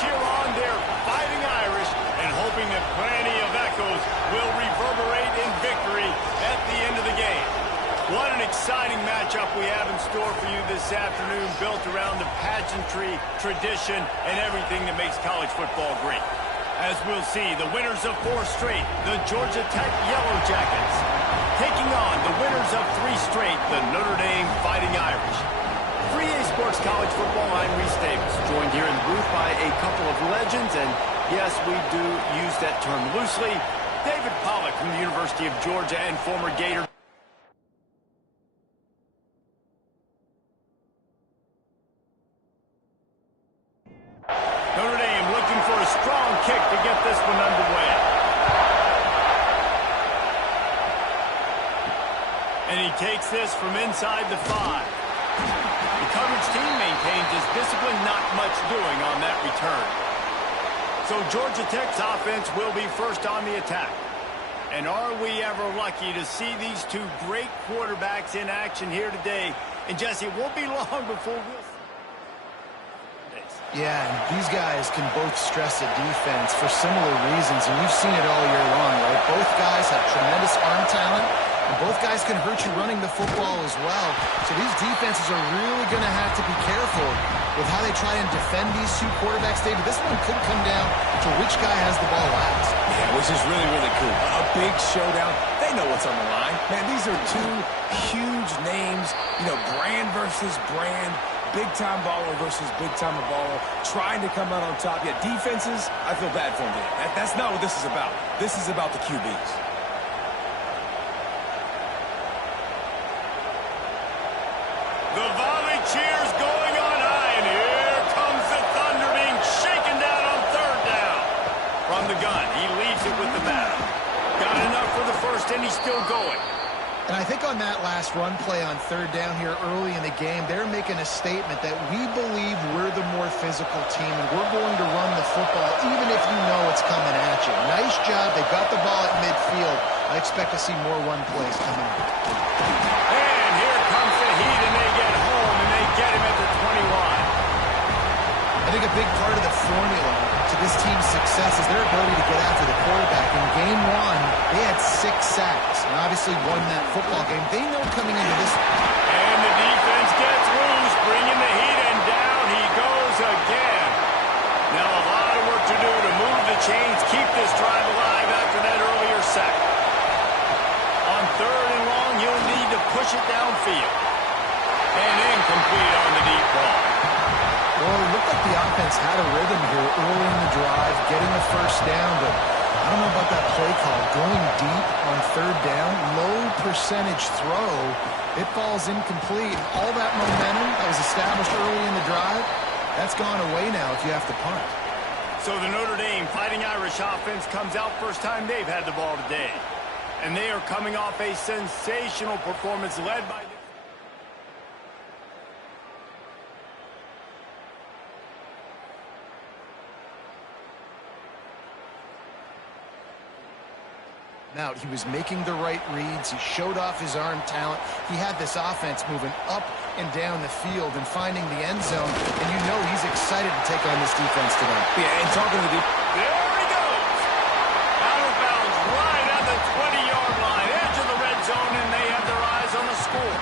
cheer on their Fighting Irish and hoping that plenty of echoes will reverberate in victory at the end of the game. What an exciting matchup we have in store for you this afternoon, built around the pageantry, tradition, and everything that makes college football great. As we'll see, the winners of 4 straight, the Georgia Tech Yellow Jackets, taking on the winners of 3 straight, the Notre Dame Fighting Irish. For EA Sports College Football, I'm Reese Davis, joined here in the booth by a couple of legends, and yes, we do use that term loosely. David Pollack from the University of Georgia and former Gator. Notre Dame looking for a strong kick to get this one underway. And he takes this from inside the 5. The coverage team maintains his discipline, not much doing on that return. So Georgia Tech's offense will be first on the attack. And are we ever lucky to see these 2 great quarterbacks in action here today? And Jesse, it won't be long before we'll see. Yeah, and these guys can both stress a defense for similar reasons, and we've seen it all year long, right? Both guys have tremendous arm talent, and both guys can hurt you running the football as well. So these defenses are really going to have to be careful with how they try and defend these 2 quarterbacks, David. This one could come down to which guy has the ball last. Yeah, which is really, really cool. A big showdown. They know what's on the line. Man, these are 2 huge names, brand versus brand. Big-time baller versus big-time baller, trying to come out on top. Yeah, defenses, I feel bad for them. That's not what this is about. This is about the QBs. The volley cheers going on high, and here comes the thunder being shaken down on 3rd down. From the gun, he leaves it with the batter. Got enough for the first, and he's still going. And I think on that last run play on 3rd down here early in the game, they're making a statement that we believe we're the more physical team, and we're going to run the football even if you know it's coming at you. Nice job. They got the ball at midfield. I expect to see more run plays coming up. And here comes the heat, and they get home, and they get him at the 21. I think a big part of the formula to this team's success is their ability to get after the quarterback. In game 1, they had 6 sacks and obviously won that football game. They know coming into this. And the defense gets loose, bringing the heat, and down he goes again. Now a lot of work to do to move the chains, keep this drive alive after that earlier sack. On 3rd and long, he'll need to push it downfield. And incomplete on the deep ball. Well, it looked like the offense had a rhythm here early in the drive, getting the first down, but I don't know about that play call. Going deep on 3rd down, low percentage throw, it falls incomplete. All that momentum that was established early in the drive, that's gone away now if you have to punt. So the Notre Dame Fighting Irish offense comes out first time they've had the ball today. And they are coming off a sensational performance led by... Out. He was making the right reads. He showed off his arm talent. He had this offense moving up and down the field and finding the end zone. And you know he's excited to take on this defense today. Yeah, and talking to the... There he goes! Out of bounds right at the 20-yard line. Edge of the red zone, and they have their eyes on the score.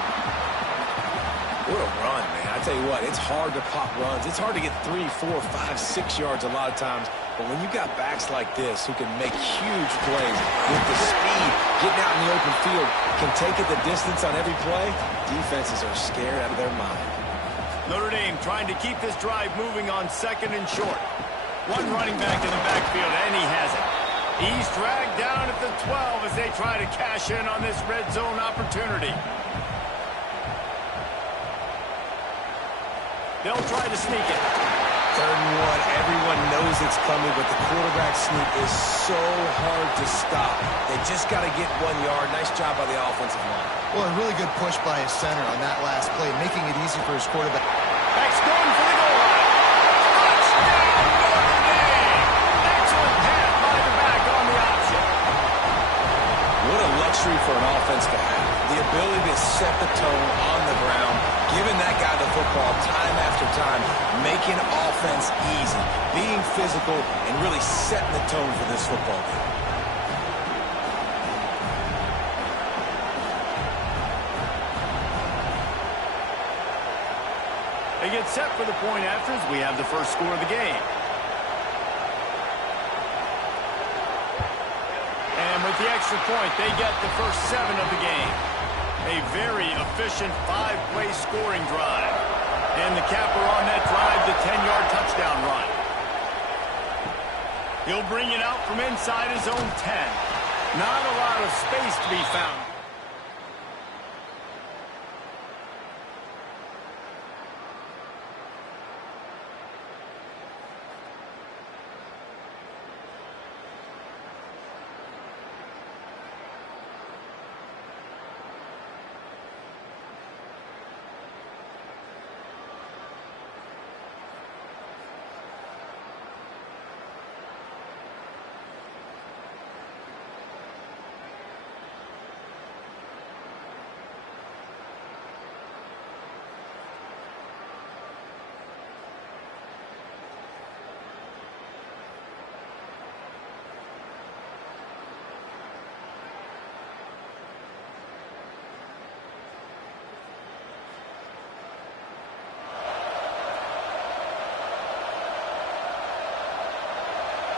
What a run, man. I tell you what, it's hard to pop runs. It's hard to get 3, 4, 5, 6 yards a lot of times. But when you've got backs like this who can make huge plays with the speed, getting out in the open field, can take it the distance on every play, defenses are scared out of their mind. Notre Dame trying to keep this drive moving on 2nd and short. One running back in the backfield, and he has it. He's dragged down at the 12 as they try to cash in on this red zone opportunity. They'll try to sneak it. 3rd and 1, everyone knows it's coming, but the quarterback sneak is so hard to stop. They just got to get 1 yard. Nice job by the offensive line. Well, a really good push by his center on that last play, making it easy for his quarterback. Back's going for the goal line. Touchdown, Notre Dame! Excellent pass by the back on the option. What a luxury for an offense to have. The ability to set the tone on the ground, giving that guy the football time after time, making offense easy, being physical, and really setting the tone for this football game. They get set for the point after as we have the first score of the game. And with the extra point, they get the first 7 of the game. A very efficient 5-play scoring drive. And the capper on that drive, the 10-yard touchdown run. He'll bring it out from inside his own 10. Not a lot of space to be found.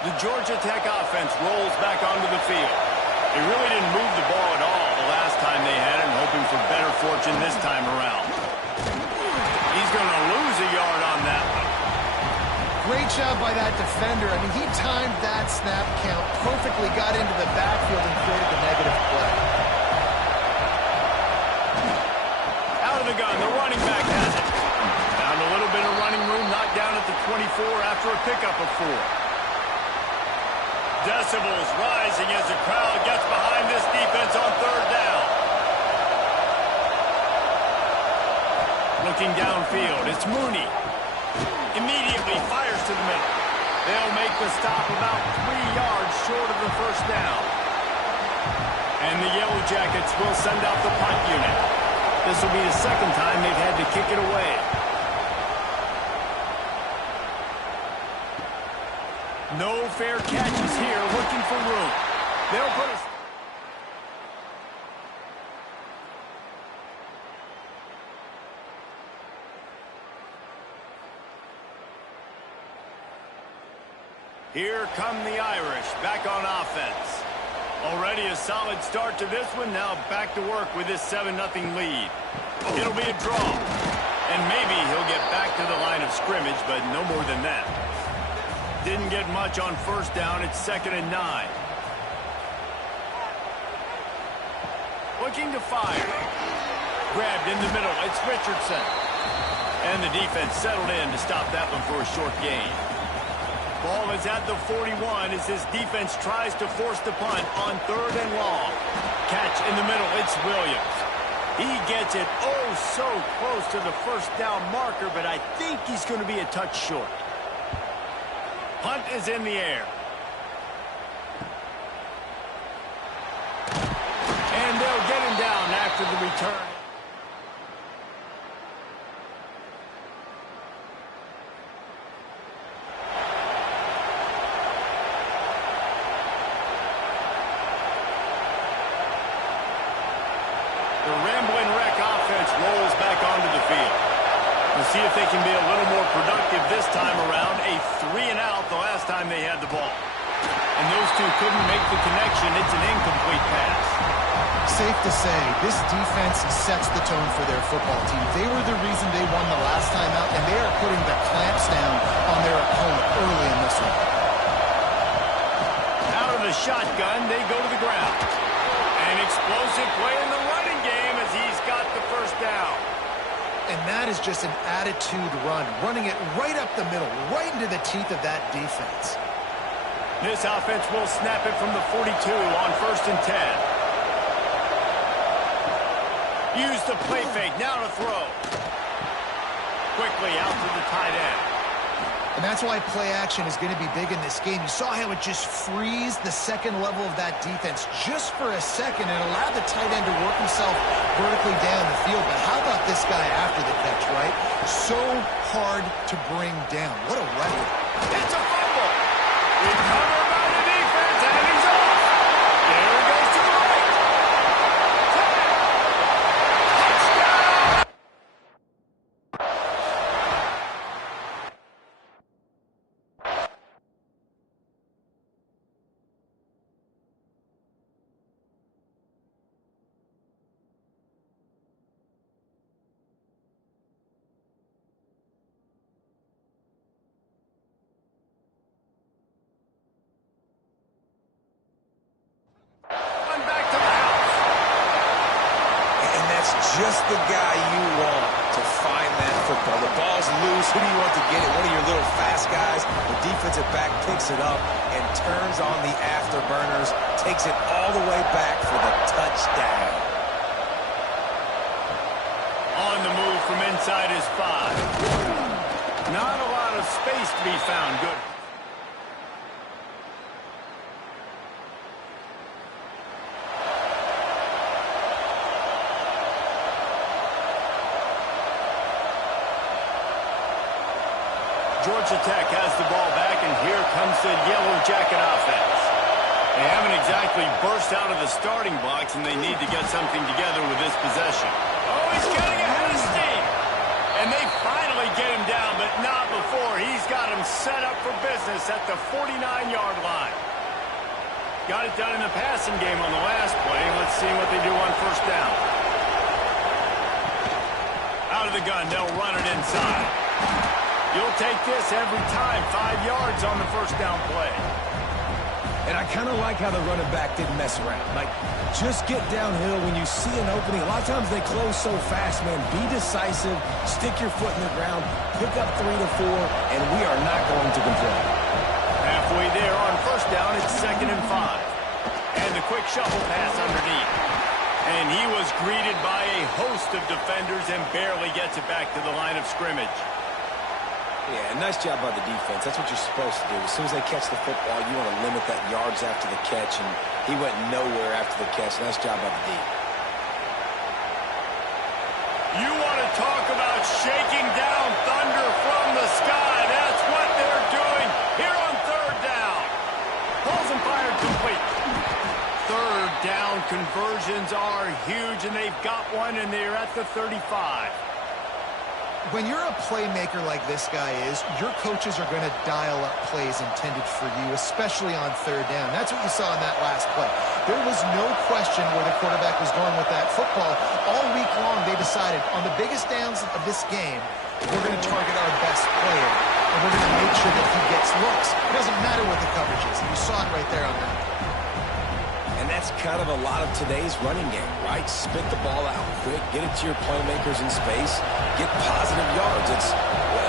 The Georgia Tech offense rolls back onto the field. They really didn't move the ball at all the last time they had it, and hoping for better fortune this time around. He's going to lose a yard on that one. Great job by that defender. I mean, he timed that snap count perfectly, got into the backfield and created the negative play. Out of the gun, the running back has it. Found a little bit of running room, knocked down at the 24 after a pickup of 4. Decibels rising as the crowd gets behind this defense on 3rd down. Looking downfield, it's Mooney. Immediately fires to the middle. They'll make the stop about 3 yards short of the first down. And the Yellow Jackets will send out the punt unit. This will be the second time they've had to kick it away. No fair catches here, looking for room. They'll put us. Here come the Irish, back on offense. Already a solid start to this one, now back to work with this 7-0 lead. It'll be a draw. And maybe he'll get back to the line of scrimmage, but no more than that. Didn't get much on first down. It's 2nd and 9. Looking to fire. Grabbed in the middle. It's Richardson. And the defense settled in to stop that one for a short gain. Ball is at the 41 as this defense tries to force the punt on 3rd and long. Catch in the middle. It's Williams. He gets it so close to the first down marker, but I think he's going to be a touch short. Punt is in the air. And they'll get him down after the return. The Ramblin' Wreck offense rolls back onto the field. We'll see if they can be a little more productive this time around. A 3-and-out the last time they had the ball. And those two couldn't make the connection. It's an incomplete pass. Safe to say, this defense sets the tone for their football team. They were the reason they won the last time out, and they are putting the clamps down on their opponent early in this one. Out of the shotgun, they go to the ground. An explosive play in the running game as he's got the first down. And that is just an attitude run, running it right up the middle, right into the teeth of that defense. This offense will snap it from the 42 on 1st and 10. Use the play fake, now to throw. Quickly out to the tight end. And that's why play action is going to be big in this game. You saw how it just freezed the second level of that defense just for a second and allowed the tight end to work himself vertically down the field. But how about this guy after the catch, right? So hard to bring down. What a record. It's a fumble. just the guy you want to find that football. The ball's loose. Who do you want to get it? One of your little fast guys. The defensive back picks it up and turns on the afterburners, takes it all the way back for the touchdown. On the move from inside his 5. Not a lot of space to be found. Good. Georgia Tech has the ball back, and here comes the Yellow Jacket offense. They haven't exactly burst out of the starting blocks, and they need to get something together with this possession. Oh, he's getting ahead of steam. And they finally get him down, but not before. He's got him set up for business at the 49-yard line. Got it done in the passing game on the last play. Let's see what they do on first down. Out of the gun, they'll run it inside. You'll take this every time. 5 yards on the first down play. And I kind of like how the running back didn't mess around. Like, just get downhill when you see an opening. A lot of times they close so fast, man. Be decisive, stick your foot in the ground, pick up 3 to 4, and we are not going to complain. Halfway there on first down, it's 2nd and 5. And the quick shuffle pass underneath. And he was greeted by a host of defenders and barely gets it back to the line of scrimmage. Yeah, nice job by the defense. That's what you're supposed to do. As soon as they catch the football, you want to limit that yards after the catch, and he went nowhere after the catch. Nice job by the D. You want to talk about shaking down thunder from the sky. That's what they're doing here on 3rd down. Balls and fired complete. 3rd down conversions are huge, and they've got one, and they're at the 35. When you're a playmaker like this guy is, your coaches are going to dial up plays intended for you, especially on 3rd down. That's what you saw in that last play. There was no question where the quarterback was going with that football. All week long, they decided on the biggest downs of this game, we're going to target our best player, and we're going to make sure that he gets looks. It doesn't matter what the coverage is. You saw it right there on that. And that's kind of a lot of today's running game, right? Spit the ball out quick, get it to your playmakers in space, get positive yards. It's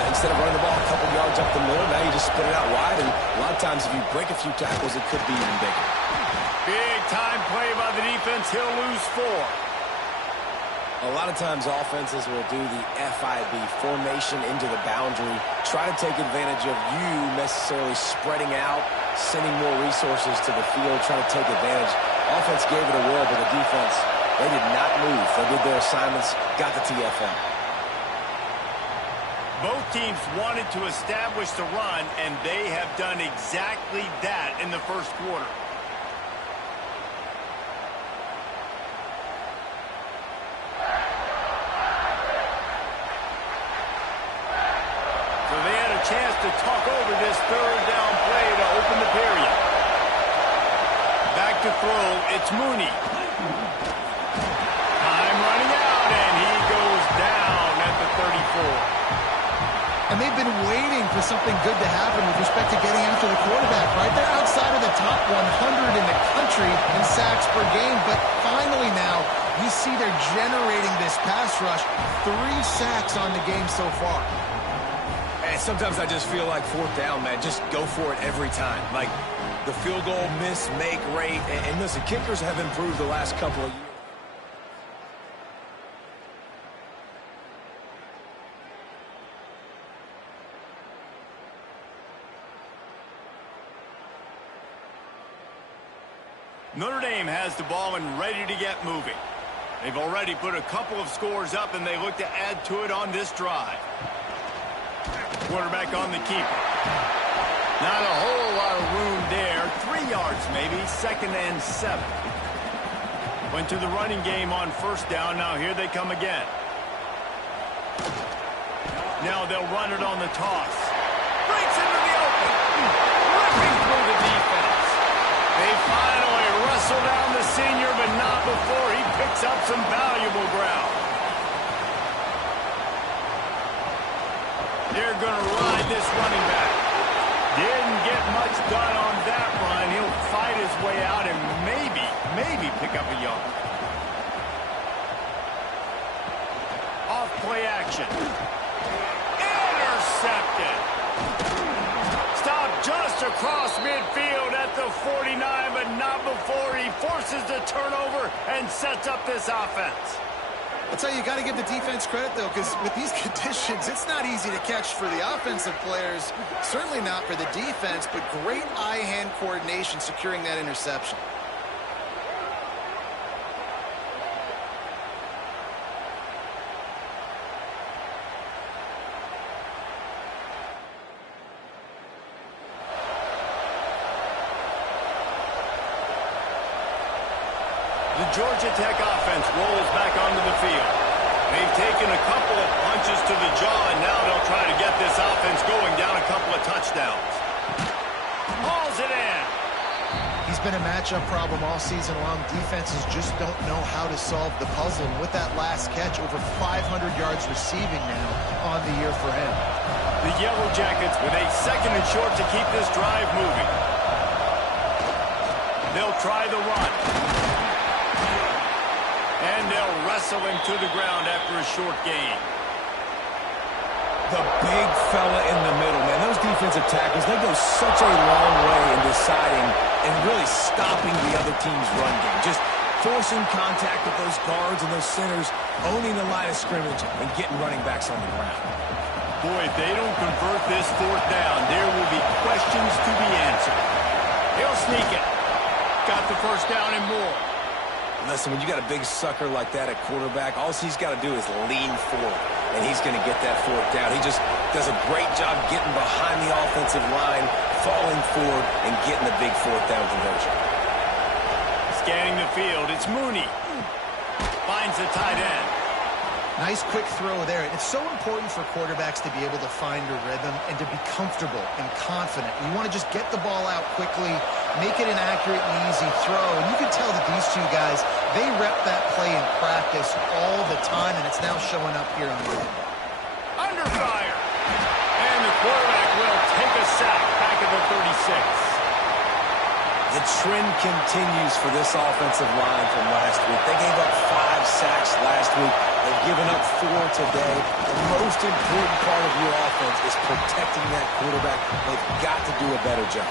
instead of running the ball a couple yards up the middle, now you just spit it out wide, and a lot of times if you break a few tackles, it could be even bigger. Big time play by the defense. He'll lose 4. A lot of times offenses will do the FIB, formation into the boundary, try to take advantage of you necessarily spreading out, sending more resources to the field, trying to take advantage. Offense gave it a whirl, but the defense, they did not move. They did their assignments, got the TFL. Both teams wanted to establish the run, and they have done exactly that in the first quarter. So they had a chance to talk over this 3rd down play to open the period. Back to throw, it's Mooney. Time running out, and he goes down at the 34. And they've been waiting for something good to happen with respect to getting after the quarterback, right? They're outside of the top 100 in the country in sacks per game, but finally now you see they're generating this pass rush. 3 sacks on the game so far. And sometimes I just feel like 4th down, man, just go for it every time. Like the field goal miss, make rate, and listen, kickers have improved the last couple of years. Notre Dame has the ball and ready to get moving. They've already put a couple of scores up, and they look to add to it on this drive. Quarterback on the keeper. Not a whole lot of room there. 3 yards maybe, 2nd and 7. Went to the running game on first down. Now here they come again. Now they'll run it on the toss. Breaks into the open. Ripping through the defense. They finally wrestle down the senior, but not before he picks up some valuable ground. They're going to ride this running back. Didn't get much done on that run. He'll fight his way out and maybe pick up a yard. play action. Intercepted. Stopped just across midfield at the 49, but not before he forces the turnover and sets up this offense. I'll tell you, got to give the defense credit, though, because with these conditions, it's not easy to catch for the offensive players. Certainly not for the defense, but great eye-hand coordination securing that interception. The Georgia Tech offense rolls back onto the field. They've taken a couple of punches to the jaw, and now they'll try to get this offense going down a couple of touchdowns. Hauls it in. He's been a matchup problem all season long. Defenses just don't know how to solve the puzzle. And with that last catch, over 500 yards receiving now on the year for him. The Yellow Jackets with a 2nd and short to keep this drive moving. They'll try the run. And they'll wrestle him to the ground after a short gain. The big fella in the middle, man. Those defensive tackles, they go such a long way in deciding and really stopping the other team's run game. Just forcing contact with those guards and those centers, owning the line of scrimmage, and getting running backs on the ground. Boy, if they don't convert this 4th down, there will be questions to be answered. He'll sneak it. Got the 1st down and more. Listen, when you got a big sucker like that at quarterback, all he's got to do is lean forward, and he's going to get that 4th down. He just does a great job getting behind the offensive line, falling forward, and getting the big 4th down conversion. Scanning the field, it's Mooney. Finds the tight end. Nice quick throw there. It's so important for quarterbacks to be able to find a rhythm and to be comfortable and confident. You want to just get the ball out quickly, make it an accurate and easy throw. And you can tell that these two guys, they rep that play in practice all the time, and it's now showing up here on the end. Under fire. And the quarterback will take a sack back at the 36. The trend continues for this offensive line from last week. They gave up 5 sacks last week. They've given up 4 today. The most important part of your offense is protecting that quarterback. They've got to do a better job.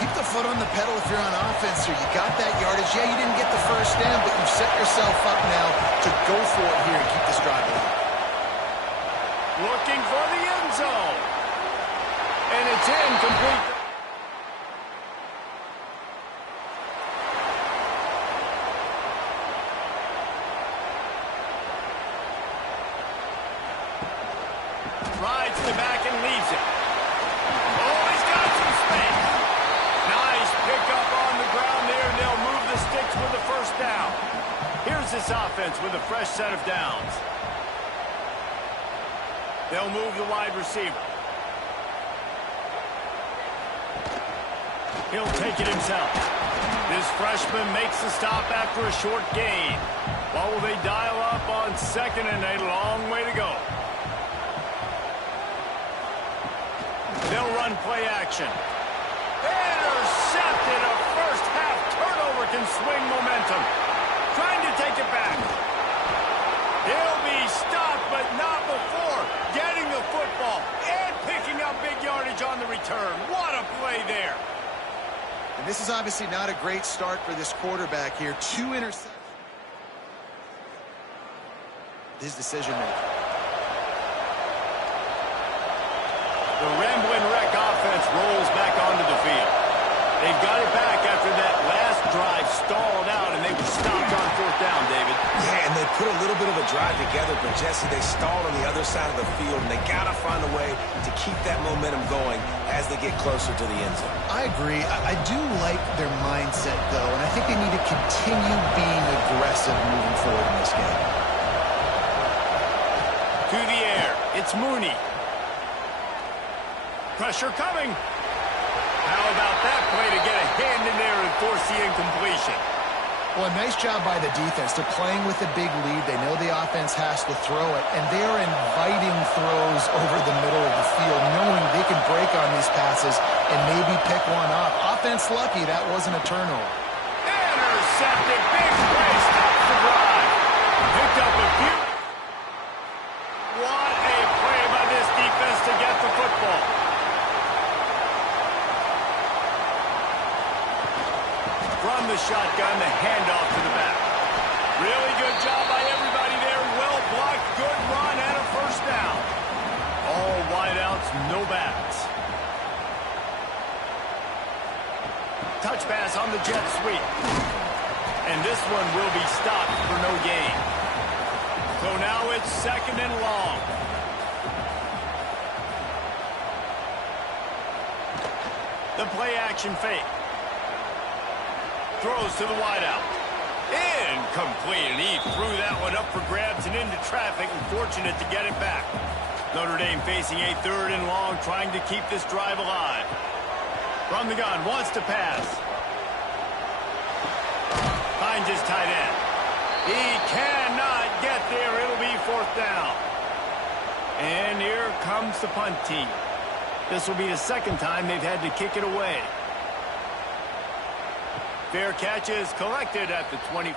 Keep the foot on the pedal if you're on offense here. You got that yardage. Yeah, you didn't get the 1st down, but you've set yourself up now to go for it here and keep this drive alive. Looking for the end zone. And it's incomplete. Rides to the back and leaves it. Oh, he's got some space. Nice pickup on the ground there, and they'll move the sticks with the 1st down. Here's this offense with a fresh set of downs. They'll move the wide receiver. He'll take it himself. This freshman makes the stop after a short gain. What will they dial up on 2nd and a long way to go? They'll run play action. Intercepted. A 1st half turnover can swing momentum. Trying to take it back. He'll be stopped, but not before getting the football and picking up big yardage on the return. What a play there. And this is obviously not a great start for this quarterback here. 2 interceptions. His decision making. The Ramblin' Wreck offense rolls back onto the field. They've got it back after that last drive stalled out, and they were stopped on 4th down, David. Yeah, and they put a little bit of a drive together, but Jesse, they stalled on the other side of the field, and they got to find a way to keep that momentum going as they get closer to the end zone. I agree. I do like their mindset, though, and I think they need to continue being aggressive moving forward in this game. To the air. It's Mooney. Pressure coming. How about that play to get a hand in there and force the incompletion? Well, a nice job by the defense. They're playing with a big lead. They know the offense has to throw it, and they are inviting throws over the middle of the field, knowing they can break on these passes and maybe pick one off. Offense lucky that wasn't a turnover. Intercepted. Big play. Stops the drive. Picked up a few. to get the football. From the shotgun, the handoff to the back. Really good job by everybody there. Well blocked, good run, and a first down. All wideouts, no backs. Touch pass on the jet sweep. And this one will be stopped for no gain. So now it's 2nd and long. The play action fake. Throws to the wideout. Incomplete, and he threw that one up for grabs and into traffic, and fortunate to get it back. Notre Dame facing a 3rd and long, trying to keep this drive alive. From the gun, wants to pass. Finds his tight end. He cannot get there. It'll be 4th down. And here comes the punt team. This will be the 2nd time they've had to kick it away. Fair catch is collected at the 24.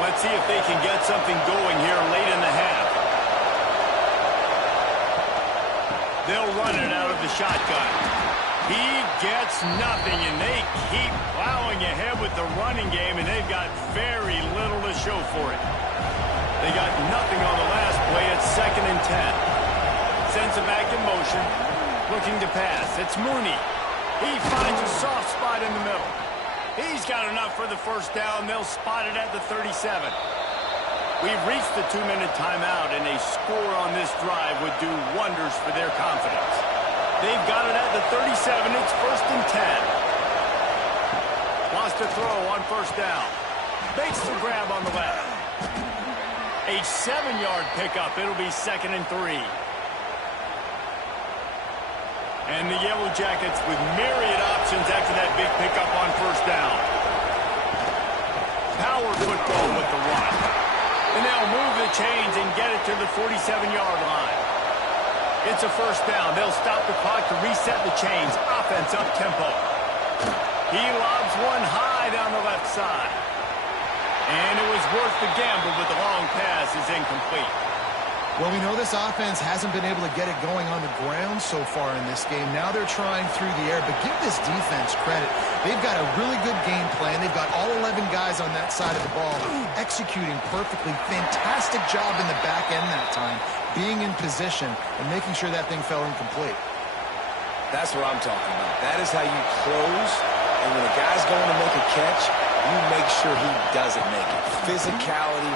Let's see if they can get something going here late in the half. They'll run it out of the shotgun. He gets nothing, and they keep plowing ahead with the running game, and they've got very little to show for it. They got nothing on the last play. It's 2nd and 10. Sends it back in motion. Looking to pass. It's Mooney. He finds a soft spot in the middle. He's got enough for the first down. They'll spot it at the 37. We've reached the 2-minute timeout, and a score on this drive would do wonders for their confidence. They've got it at the 37. It's 1st and 10. Wants to throw on first down. Makes the grab on the left. A 7-yard pickup. It'll be 2nd and 3. And the Yellow Jackets with myriad options after that big pickup on first down. Power football with the run. And they'll move the chains and get it to the 47-yard line. It's a first down. They'll stop the clock to reset the chains. Offense up tempo. He lobs one high down the left side. And it was worth the gamble, but the long pass is incomplete. Well, we know this offense hasn't been able to get it going on the ground so far in this game. Now they're trying through the air, but give this defense credit. They've got a really good game plan. They've got all 11 guys on that side of the ball executing perfectly. Fantastic job in the back end that time, being in position and making sure that thing fell incomplete. That's what I'm talking about. That is how you close, and when a guy's going to make a catch, you make sure he doesn't make it. Physicality,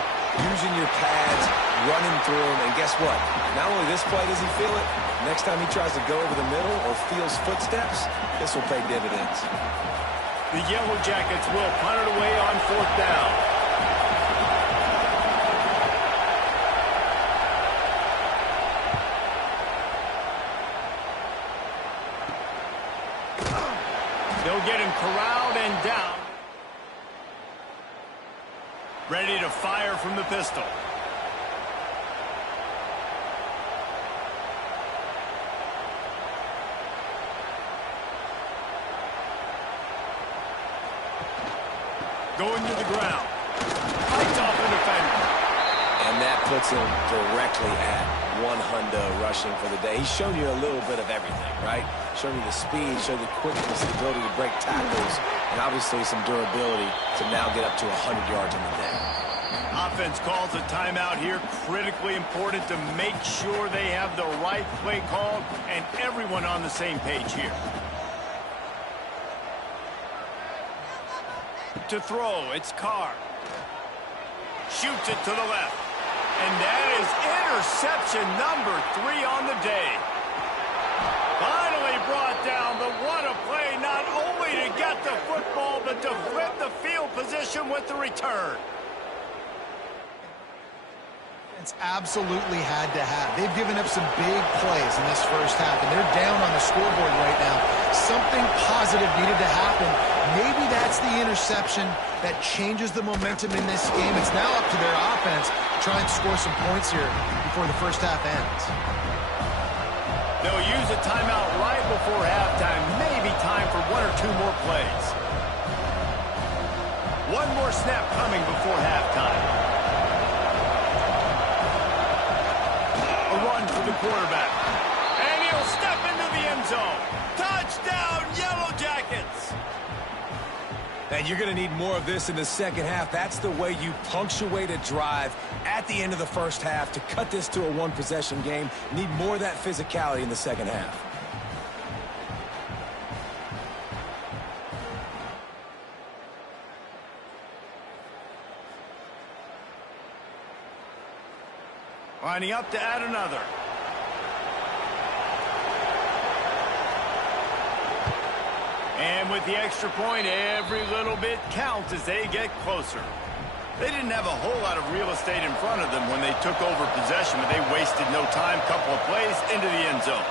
using your pads, running through him, and guess what? Not only this play does he feel it, next time he tries to go over the middle or feels footsteps, this will pay dividends. The Yellow Jackets will punt it away on 4th down. They'll get him corralled and down. Ready to fire from the pistol. Going to the ground. Fights off the defender. And that puts him directly at 100 rushing for the day. He's shown you a little bit of everything, right? Shown you the speed, shown the quickness, the ability to break tackles, and obviously some durability to now get up to 100 yards on the day. Offense calls a timeout here. Critically important to make sure they have the right play called and everyone on the same page here. To throw, it's Carr. Shoots it to the left. And that is interception number 3 on the day. Finally brought down, but what a play, not only to get the football, but to flip the field position with the return. It's absolutely had to have. They've given up some big plays in this first half, and they're down on the scoreboard right now. Something positive needed to happen. Maybe that's the interception that changes the momentum in this game. It's now up to their offense to try and score some points here before the first half ends. They'll use a timeout right before halftime. Maybe time for one one or two more plays. One more snap coming before halftime. A run for the quarterback. And he'll step into the end zone. Touchdown, Yellow Jackets! And you're going to need more of this in the second half. That's the way you punctuate a drive at the end of the first half to cut this to a one-possession game. You need more of that physicality in the second half. Lining up to add another. And with the extra point, every little bit counts as they get closer. They didn't have a whole lot of real estate in front of them when they took over possession, but they wasted no time. Couple of plays into the end zone.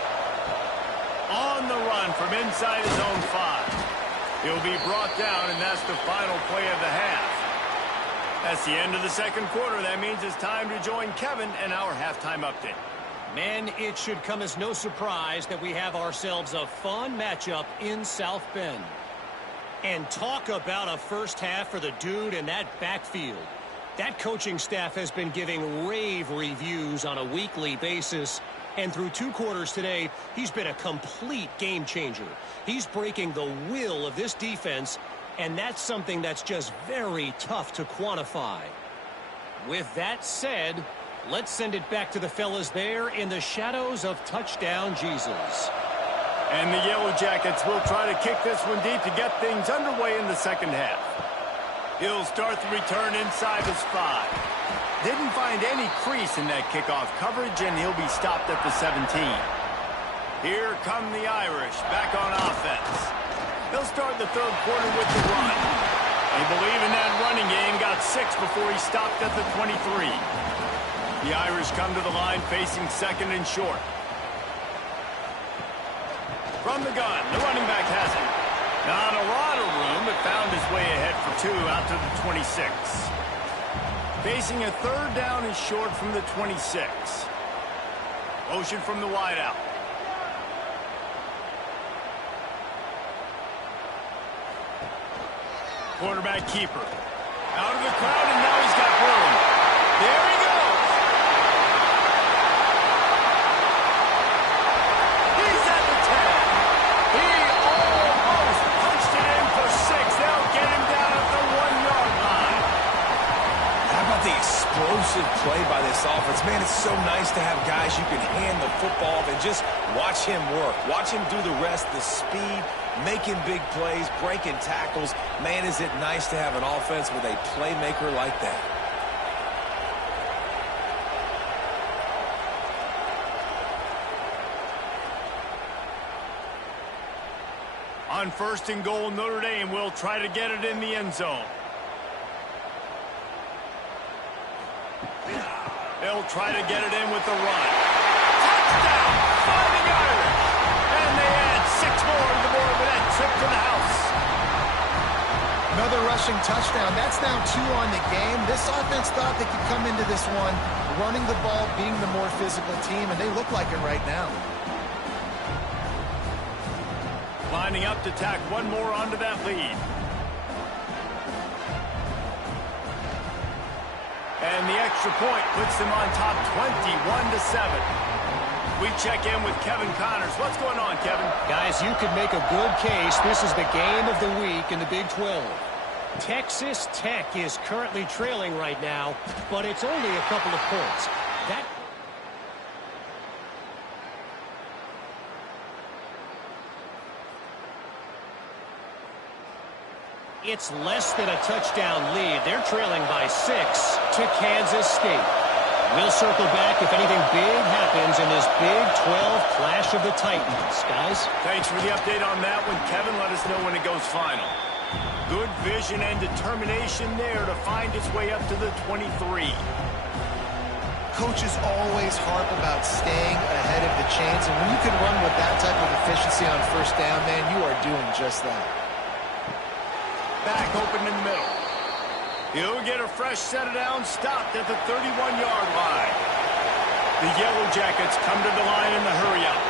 On the run from inside his own 5. He'll be brought down, and that's the final play of the half. That's the end of the second quarter. That means it's time to join Kevin and our halftime update. Man, it should come as no surprise that we have ourselves a fun matchup in South Bend. And talk about a first half for the dude in that backfield. That coaching staff has been giving rave reviews on a weekly basis. And through 2 quarters today, he's been a complete game changer. He's breaking the will of this defense, and that's something that's just very tough to quantify. With that said, let's send it back to the fellas there in the shadows of touchdown Jesus. And the Yellow Jackets will try to kick this one deep to get things underway in the second half. He'll start the return inside his 5. Didn't find any crease in that kickoff coverage, and he'll be stopped at the 17. Here come the Irish back on offense. They'll start the third quarter with the run. They believe in that running game, got 6 before he stopped at the 23. The Irish come to the line facing second and short. From the gun, the running back has it. Not a lot of room, but found his way ahead for 2 out to the 26. Facing a third down and short from the 26. Motion from the wideout. Quarterback keeper. Out of the crowd, and now he's got room. There he goes. He's at the 10. He almost punched it in for 6. They'll get him down at the 1-yard line. How about the explosive play by this offense? Man, it's so nice to have guys you can hand the football off and just watch him work. Watch him do the rest, the speed, making big plays, breaking tackles. Man, is it nice to have an offense with a playmaker like that. On 1st and goal, Notre Dame will try to get it in the end zone. They'll try to get it in with the run. Touchdown! Fighting Irish! And they add 6 more to the board with that trip to the house. Another rushing touchdown. That's now 2 on the game. This offense thought they could come into this one running the ball, being the more physical team, and they look like it right now. Lining up to tack one more onto that lead. And the extra point puts them on top 21-7. We check in with Kevin Connors. What's going on, Kevin? Guys, you could make a good case. This is the game of the week in the Big 12. Texas Tech is currently trailing right now, but it's only a couple of points. It's less than a touchdown lead. They're trailing by 6 to Kansas State. We'll circle back if anything big happens in this Big 12 Clash of the Titans. Guys? Thanks for the update on that one, Kevin. Let us know when it goes final. Good vision and determination there to find its way up to the 23. Coaches always harp about staying ahead of the chains, and when you can run with that type of efficiency on 1st down, man, you are doing just that. Back open in the middle. He'll get a fresh set of downs, stopped at the 31-yard line. The Yellow Jackets come to the line in the hurry-up.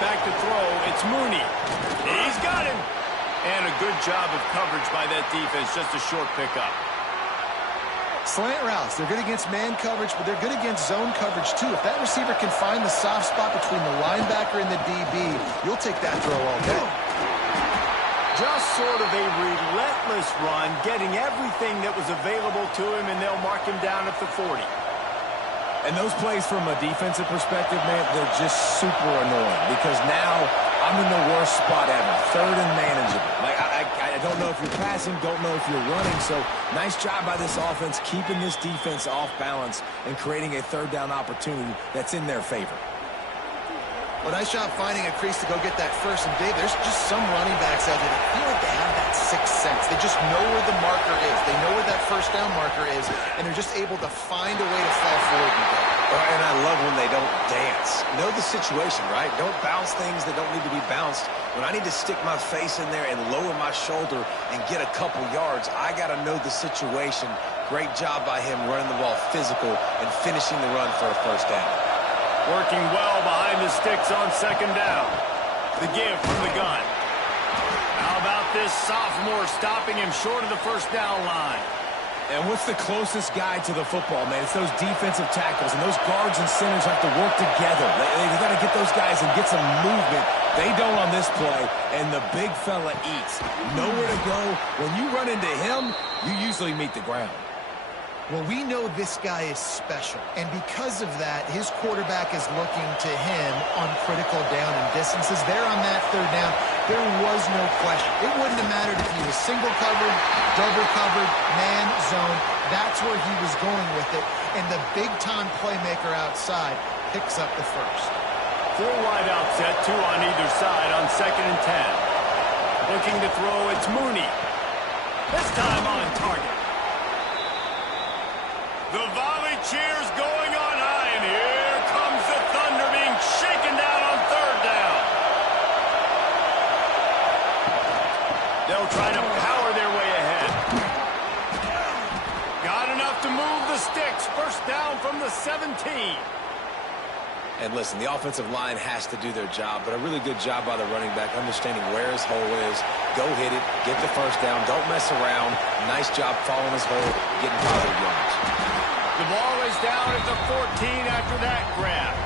Back to throw, it's Mooney. He's got him. And a good job of coverage by that defense, just a short pickup. Slant routes, they're good against man coverage, but they're good against zone coverage too. If that receiver can find the soft spot between the linebacker and the DB, you'll take that throw all day. Just sort of a relentless run, getting everything that was available to him, and they'll mark him down at the 40. And those plays from a defensive perspective, man, they're just super annoying because now I'm in the worst spot ever, third and manageable. Like, I don't know if you're passing, don't know if you're running, so nice job by this offense keeping this defense off balance and creating a third down opportunity that's in their favor. Well, nice job finding a crease to go get that first. And, Dave, there's just some running backs out there that feel like they have that sixth sense. They just know where the marker is. They know where that first down marker is, and they're just able to find a way to fall forward and go. And I love when they don't dance. Know the situation, right? Don't bounce things that don't need to be bounced. When I need to stick my face in there and lower my shoulder and get a couple yards, I got to know the situation. Great job by him running the ball physical and finishing the run for a first down. Working well behind the sticks on second down. The give from the gun. How about this sophomore stopping him short of the first down line? And what's the closest guy to the football, man? It's those defensive tackles, and those guards and centers have to work together. They got to get those guys and get some movement. They don't on this play, and the big fella eats. Nowhere to go. When you run into him, you usually meet the ground. Well, we know this guy is special, and because of that, his quarterback is looking to him on critical down and distances. There on that third down, there was no question. It wouldn't have mattered if he was single covered, double covered, man, zone. That's where he was going with it, and the big-time playmaker outside picks up the first. Four wide out set, two on either side on second and 10. Looking to throw, it's Mooney. This time on target. The volley cheers going on high, and here comes the Thunder being shaken down on third down. They'll try to power their way ahead. Got enough to move the sticks. First down from the 17. And listen, the offensive line has to do their job, but a really good job by the running back, understanding where his hole is. Go hit it, get the first down, don't mess around. Nice job following his hole, getting positive yards. The ball is down at the 14 after that grab.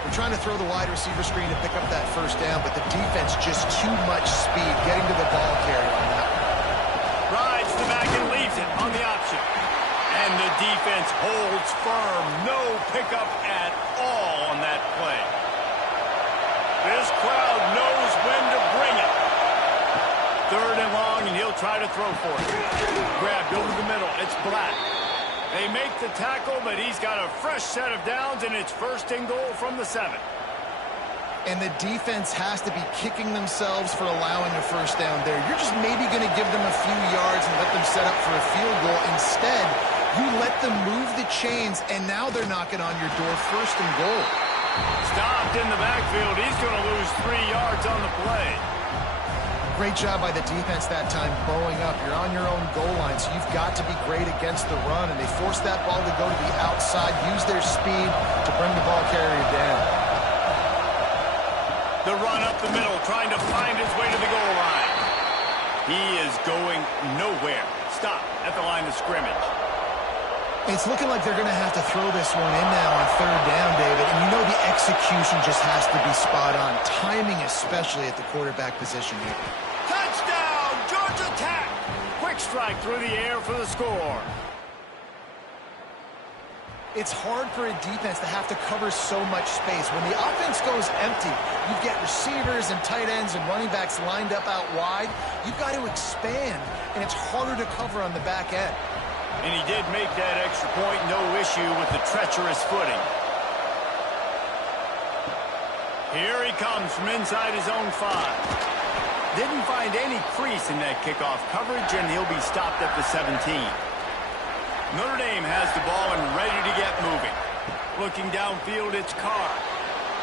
They're trying to throw the wide receiver screen to pick up that first down, but the defense just too much speed getting to the ball carrier on that one. Rides the back and leaves it on the option. And the defense holds firm. No pickup at all on that play. This crowd knows when to bring it. Third and long, and he'll try to throw for it. Grabbed over the middle. It's Black. They make the tackle, but he's got a fresh set of downs, and it's first and goal from the 7. And the defense has to be kicking themselves for allowing a first down there. You're just maybe going to give them a few yards and let them set up for a field goal. Instead, you let them move the chains, and now they're knocking on your door first and goal. Stopped in the backfield. He's going to lose 3 yards on the play. Great job by the defense that time, bowing up. You're on your own goal line, so you've got to be great against the run, and they force that ball to go to the outside, use their speed to bring the ball carrier down. The run up the middle, trying to find his way to the goal line. He is going nowhere. Stop at the line of scrimmage. It's looking like they're going to have to throw this one in now on third down, David, and you know the execution just has to be spot on, timing especially at the quarterback position here. Touchdown, Georgia Tech! Quick strike through the air for the score. It's hard for a defense to have to cover so much space. When the offense goes empty, you get receivers and tight ends and running backs lined up out wide. You've got to expand, and it's harder to cover on the back end. And he did make that extra point, no issue with the treacherous footing. Here he comes from inside his own 5. Didn't find any crease in that kickoff coverage, and he'll be stopped at the 17. Notre Dame has the ball and ready to get moving. Looking downfield, it's Carr.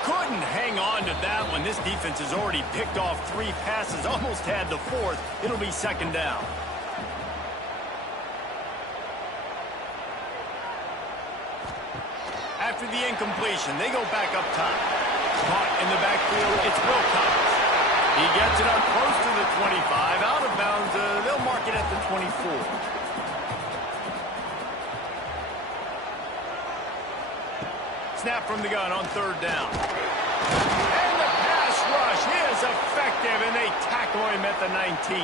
Couldn't hang on to that one. This defense has already picked off 3 passes, almost had the 4th. It'll be second down. After the incompletion, they go back up top. Caught in the backfield, it's Wilcox. He gets it up close to the 25. Out of bounds, they'll mark it at the 24. Snap from the gun on third down. And the pass rush is effective, and they tackle him at the 19.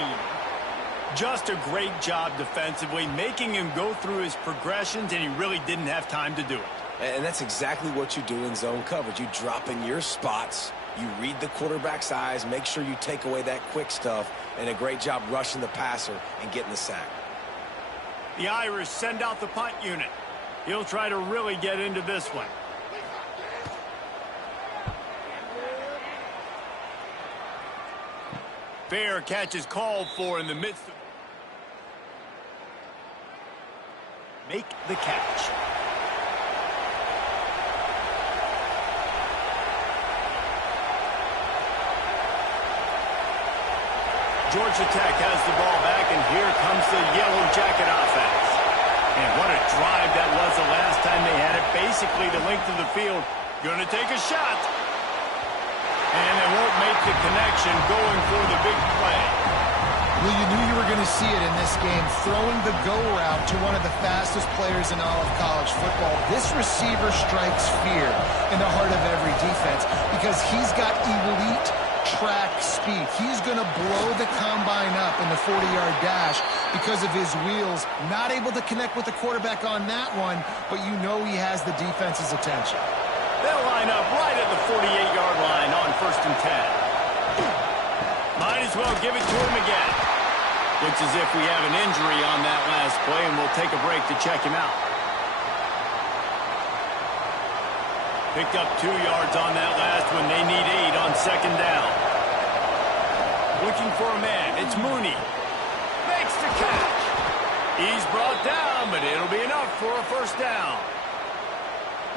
Just a great job defensively, making him go through his progressions, and he really didn't have time to do it. And that's exactly what you do in zone coverage. You drop in your spots, you read the quarterback's eyes, make sure you take away that quick stuff, and a great job rushing the passer and getting the sack. The Irish send out the punt unit. He'll try to really get into this one. Fair catch is called for in the midst of... Make the catch. Georgia Tech has the ball back, and here comes the Yellow Jacket offense. And what a drive that was the last time they had it. Basically the length of the field. Gonna take a shot. And they won't make the connection, going for the big play. Well, you knew you were going to see it in this game, throwing the go route to one of the fastest players in all of college football. This receiver strikes fear in the heart of every defense because he's got elite track speed. He's going to blow the combine up in the 40-yard dash because of his wheels. Not able to connect with the quarterback on that one, but you know he has the defense's attention. They'll line up right at the 48-yard line on 1st and 10. Might as well give it to him again. Looks as if we have an injury on that last play, and we'll take a break to check him out. Picked up 2 yards on that last one. They need 8 on 2nd down. Looking for a man. It's Mooney. Makes the catch. He's brought down, but it'll be enough for a 1st down.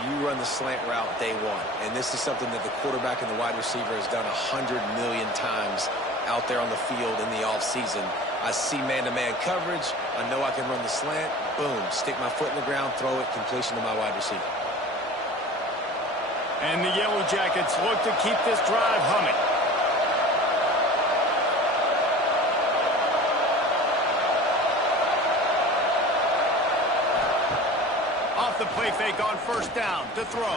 You run the slant route day one, and this is something that the quarterback and the wide receiver has done 100 million times out there on the field in the offseason. I see man-to-man coverage. I know I can run the slant. Boom, stick my foot in the ground, throw it, completion to my wide receiver. And the Yellow Jackets look to keep this drive humming. Off the play fake on 1st down to throw.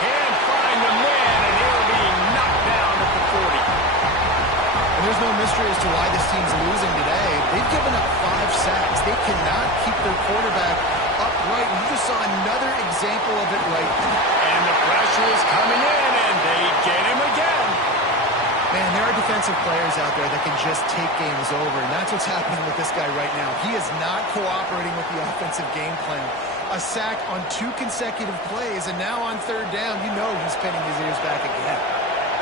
Can't find the man, and he'll be knocked down at the 40. And there's no mystery as to why this team's losing today. They've given up 5 sacks. They cannot keep their quarterback upright. You just saw another example of it right now. And the pressure is coming in, and they get him again. Man, there are defensive players out there that can just take games over, and that's what's happening with this guy right now. He is not cooperating with the offensive game plan. A sack on 2 consecutive plays, and now on 3rd down, you know he's pinning his ears back again.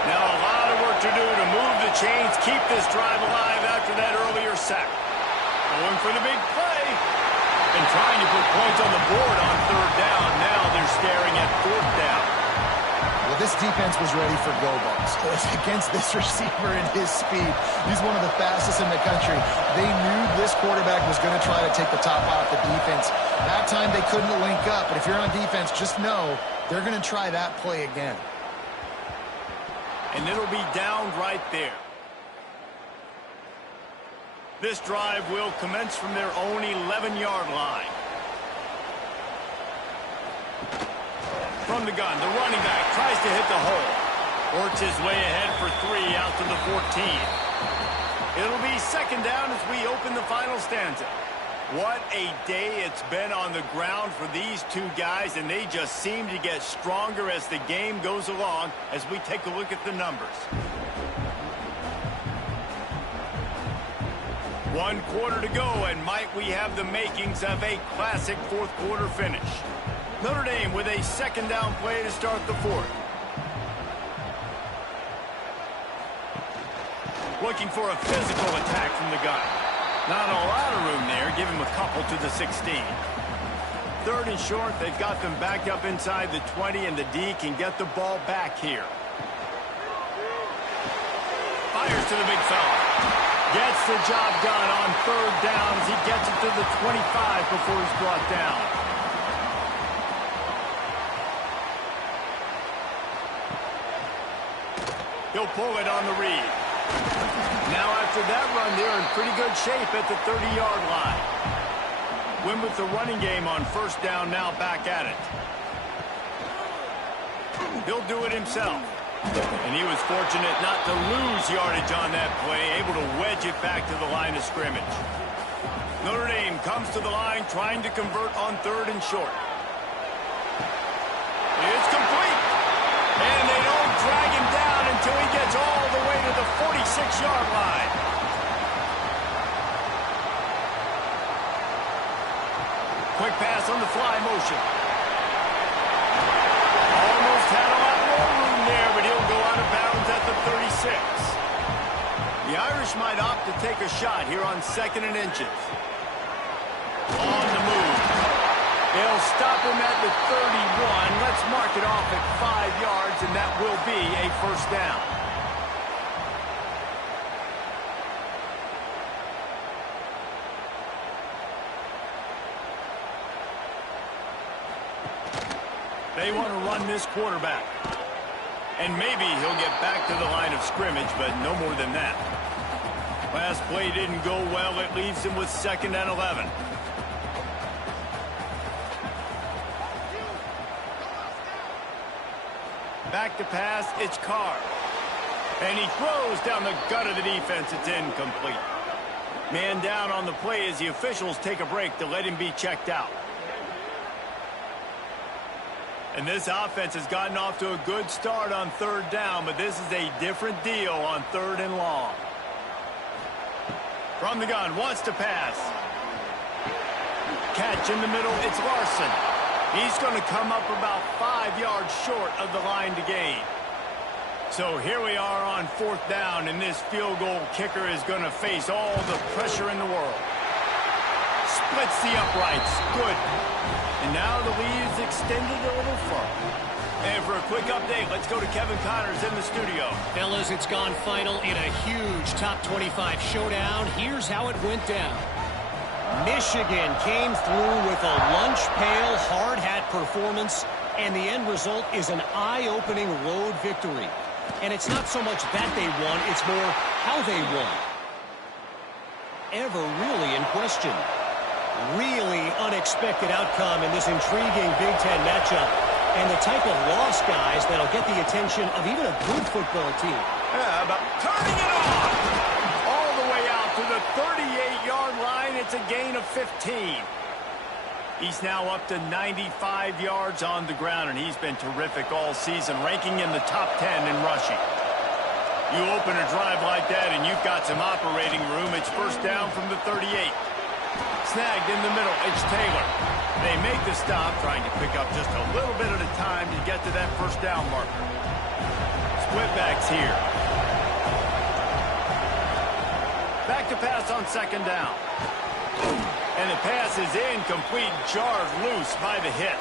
Now a lot of work to do to move the chains, keep this drive alive after that earlier sack. Going for the big play. And trying to put points on the board on 3rd down. Now they're staring at 4th down. Well, this defense was ready for go balls. Against this receiver and his speed, he's one of the fastest in the country. They knew this quarterback was going to try to take the top off the defense. That time they couldn't link up, but if you're on defense, just know they're going to try that play again. And it'll be down right there. This drive will commence from their own 11-yard line. From the gun, the running back tries to hit the hole. Works his way ahead for 3 out to the 14. It'll be 2nd down as we open the final stanza. What a day it's been on the ground for these 2 guys, and they just seem to get stronger as the game goes along as we take a look at the numbers. 1 quarter to go, and might we have the makings of a classic 4th quarter finish. Notre Dame with a 2nd down play to start the 4th. Looking for a physical attack from the gun. Not a lot of room there. Give him a couple to the 16. 3rd and short. They've got them backed up inside the 20, and the D can get the ball back here. Fires to the big fella. Gets the job done on 3rd down as he gets it to the 25 before he's brought down. He'll pull it on the read. Now after that run, they're in pretty good shape at the 30-yard line. Win with the running game on first down, now back at it. He'll do it himself. And he was fortunate not to lose yardage on that play, able to wedge it back to the line of scrimmage. Notre Dame comes to the line trying to convert on 3rd and short. It's complete. And they don't drag him down until he gets all the way to the 46-yard line. Quick pass on the fly motion. Almost had a lot more room there, but he'll go out of bounds at the 36. The Irish might opt to take a shot here on 2nd and inches. On the move. They'll stop him at the 31. Let's mark it off at 5 yards, and that will be a first down. They want to run this quarterback. And maybe he'll get back to the line of scrimmage, but no more than that. Last play didn't go well. It leaves him with 2nd and 11. Back to pass, it's Carr. And he throws down the gut of the defense. It's incomplete. Man down on the play as the officials take a break to let him be checked out. And this offense has gotten off to a good start on 3rd down, but this is a different deal on 3rd and long. From the gun, wants to pass. Catch in the middle, it's Larson. He's going to come up about 5 yards short of the line to gain. So here we are on 4th down, and this field goal kicker is going to face all the pressure in the world. Splits the uprights. Good. And now the lead is extended a little further. And for a quick update, let's go to Kevin Connors in the studio. Fellas, it's gone final in a huge top 25 showdown. Here's how it went down. Michigan came through with a lunch pail hard hat performance, and the end result is an eye-opening road victory. And it's not so much that they won, it's more how they won. Ever really in question. Really unexpected outcome in this intriguing Big Ten matchup, and the type of loss, guys, that'll get the attention of even a good football team. Yeah, but turning it on! All the way out to the 38-yard line. It's a gain of 15. He's now up to 95 yards on the ground, and he's been terrific all season, ranking in the top 10 in rushing. You open a drive like that, and you've got some operating room. It's first down from the 38. Snagged in the middle, it's Taylor. They make the stop, trying to pick up just a little bit at a time to get to that first down marker. Split backs here. Back to pass on 2nd down. And the pass is incomplete, jarred loose by the hit.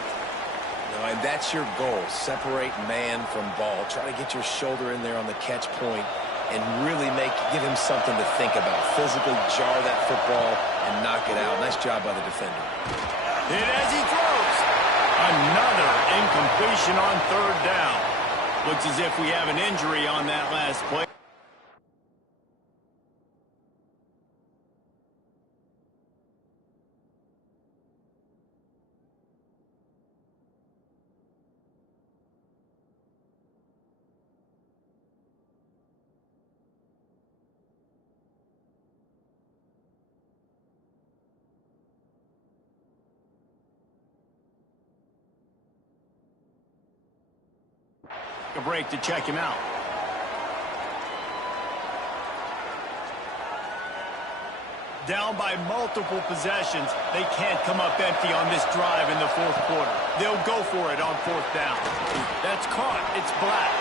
No, and that's your goal. Separate man from ball. Try to get your shoulder in there on the catch point and really give him something to think about. Physically jar that football and knock it out. Nice job by the defender. Hit as he throws. Another incompletion on 3rd down. Looks as if we have an injury on that last play. A break to check him out. Down by multiple possessions, they can't come up empty on this drive in the 4th quarter. They'll go for it on 4th down. That's caught. It's Black.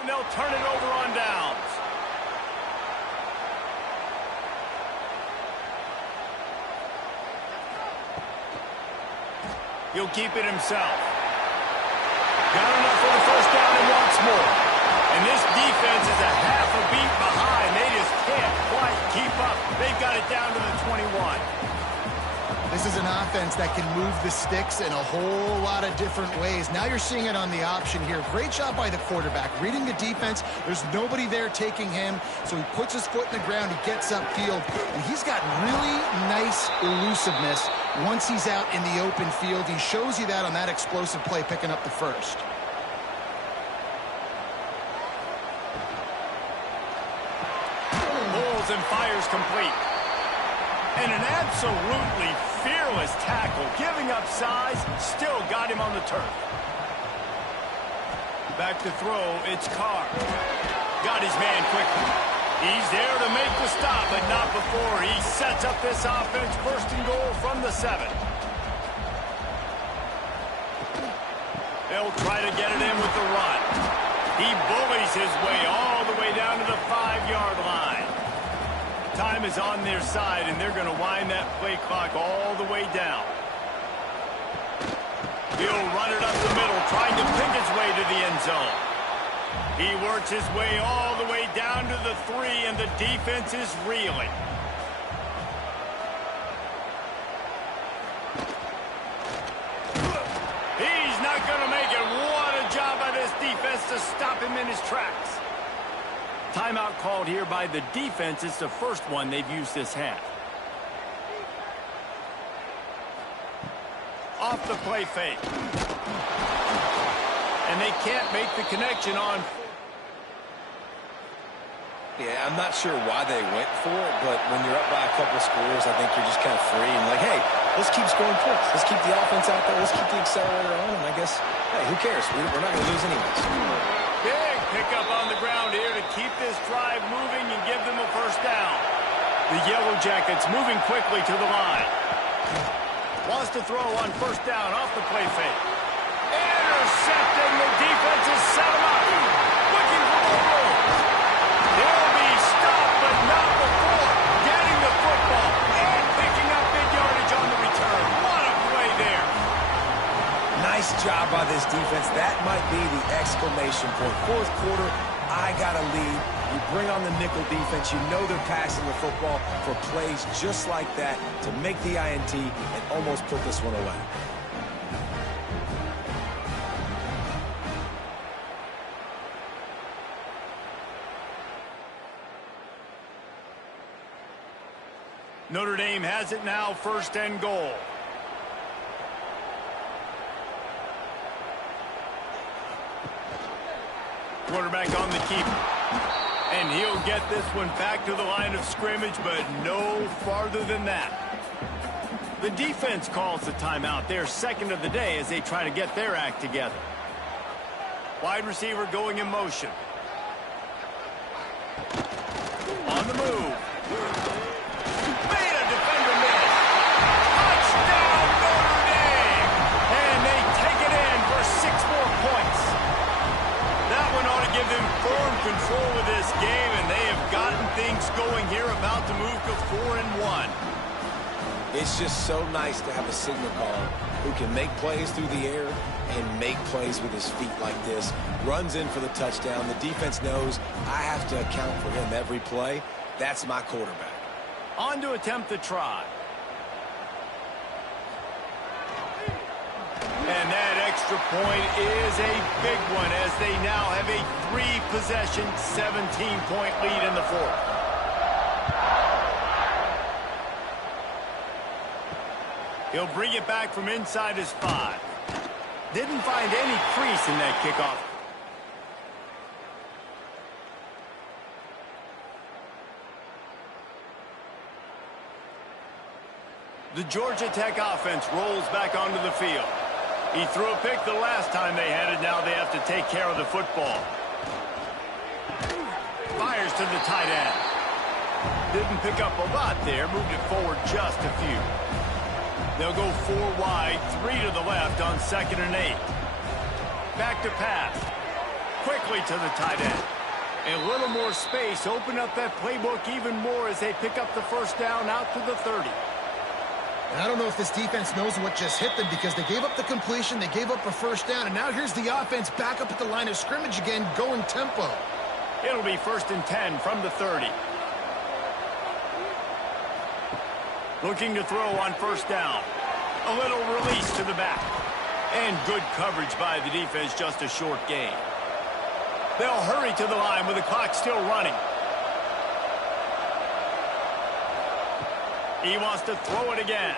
And they'll turn it over on downs. He'll keep it himself. Got enough for the first down and wants more. And this defense is a half a beat behind. They just can't quite keep up. They've got it down to the 21. This is an offense defense that can move the sticks in a whole lot of different ways. Now you're seeing it on the option here. Great job by the quarterback. Reading the defense, there's nobody there taking him, so he puts his foot in the ground, he gets upfield, and he's got really nice elusiveness once he's out in the open field. He shows you that on that explosive play, picking up the first. Pulls and fires complete. And an absolutely fearless tackle, giving up size, still got him on the turf. Back to throw, it's Carr. Got his man quickly. He's there to make the stop, but not before he sets up this offense. First and goal from the 7. They'll try to get it in with the run. He bullies his way all the way down to the 5-yard line. Time is on their side, and they're going to wind that play clock all the way down. He'll run it up the middle, trying to pick his way to the end zone. He works his way all the way down to the 3, and the defense is reeling. He's not going to make it. What a job by this defense to stop him in his tracks. Timeout called here by the defense. It's the first one they've used this half. Off the play fake. And they can't make the connection on. Yeah, I'm not sure why they went for it, but when you're up by a couple scores, I think you're just kind of free and like, hey, let's keep scoring points. Let's keep the offense out there. Let's keep the accelerator on, and I guess, hey, who cares? We're not going to lose anyways. Big pickup on the ground here to keep this drive moving and give them a first down. The Yellow Jackets moving quickly to the line. Wants to throw on first down off the play fake. Intercepted. The defense has set him up. Looking for more room. They'll be stopped, but not before getting the football and picking up big yardage on the return. What a play there. Nice job by this defense. That might be the exclamation point. Fourth quarter, I got a lead. You bring on the nickel defense. You know they're passing the football for plays just like that to make the INT and almost put this one away. Notre Dame has it now, first and goal. Quarterback on the keeper. And he'll get this one back to the line of scrimmage, but no farther than that. The defense calls the timeout. They're second of the day as they try to get their act together. Wide receiver going in motion. On the move. Made a defender miss. Touchdown Notre Dame! And they take it in for 6 more points. That one ought to give them firm control of this game, and they have gotten things going here, about to move to 4-1. It's just so nice to have a signal caller who can make plays through the air and make plays with his feet like this. Runs in for the touchdown. The defense knows I have to account for him every play. That's my quarterback. On to attempt the try. And that extra point is a big one as they now have a 3-possession, 17-point lead in the fourth. He'll bring it back from inside his 5. Didn't find any crease in that kickoff. The Georgia Tech offense rolls back onto the field. He threw a pick the last time they had it. Now they have to take care of the football. Fires to the tight end. Didn't pick up a lot there. Moved it forward just a few. They'll go 4 wide, 3 to the left on 2nd and 8. Back to pass. Quickly to the tight end. A little more space. Open up that playbook even more as they pick up the first down out to the 30. And I don't know if this defense knows what just hit them, because they gave up the completion, they gave up a first down, and now here's the offense back up at the line of scrimmage again, going tempo. It'll be 1st and 10 from the 30. Looking to throw on first down. A little release to the back. And good coverage by the defense, just a short gain. They'll hurry to the line with the clock still running. He wants to throw it again.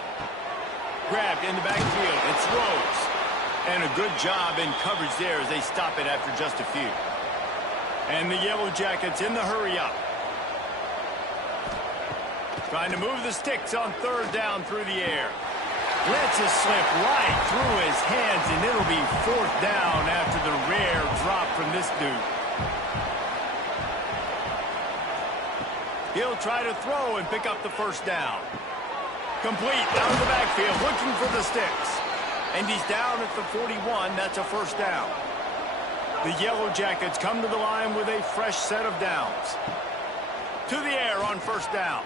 Grabbed in the backfield and throws. And a good job in coverage there as they stop it after just a few. And the Yellow Jackets in the hurry-up. Trying to move the sticks on third down through the air. Lets it slip right through his hands, and it'll be fourth down after the rare drop from this dude. He'll try to throw and pick up the first down. Complete out of the backfield, looking for the sticks. And he's down at the 41. That's a first down. The Yellow Jackets come to the line with a fresh set of downs. To the air on first down.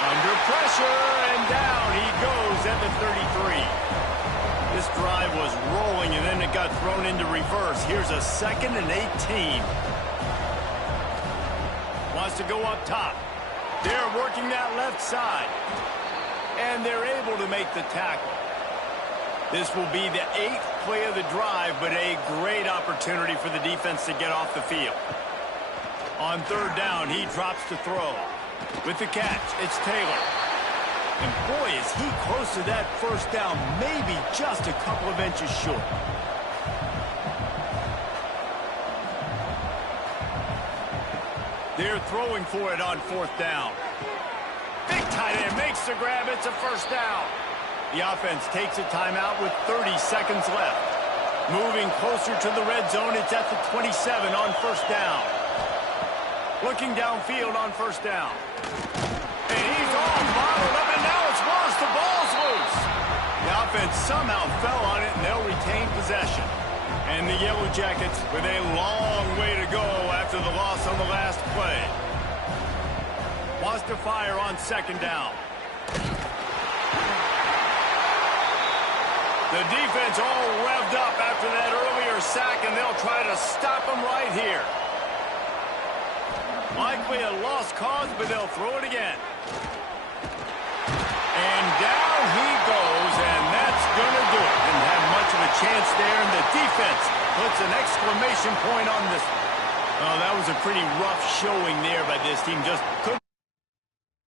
Under pressure, and down he goes at the 33. This drive was rolling, and then it got thrown into reverse. Here's a 2nd and 18. Wants to go up top. They're working that left side. And they're able to make the tackle. This will be the 8th play of the drive, but a great opportunity for the defense to get off the field. On third down, he drops to throw. With the catch, it's Taylor. And boy, is he close to that first down, maybe just a couple of inches short. They're throwing for it on fourth down. Big tight end makes the grab. It's a first down. The offense takes a timeout with 30 seconds left. Moving closer to the red zone, it's at the 27 on first down. Looking downfield on first down. And he's all bottled up, and now it's lost. The ball's loose. The offense somehow fell on it, and they'll retain possession. And the Yellow Jackets with a long way to go after the loss on the last play. Wants to fire on second down. The defense all revved up after that earlier sack, and they'll try to stop him right here. Likely a lost cause, but they'll throw it again. And down he goes, and that's going to do it. Didn't have much of a chance there, and the defense puts an exclamation point on this. Oh, that was a pretty rough showing there by this team. Just couldn't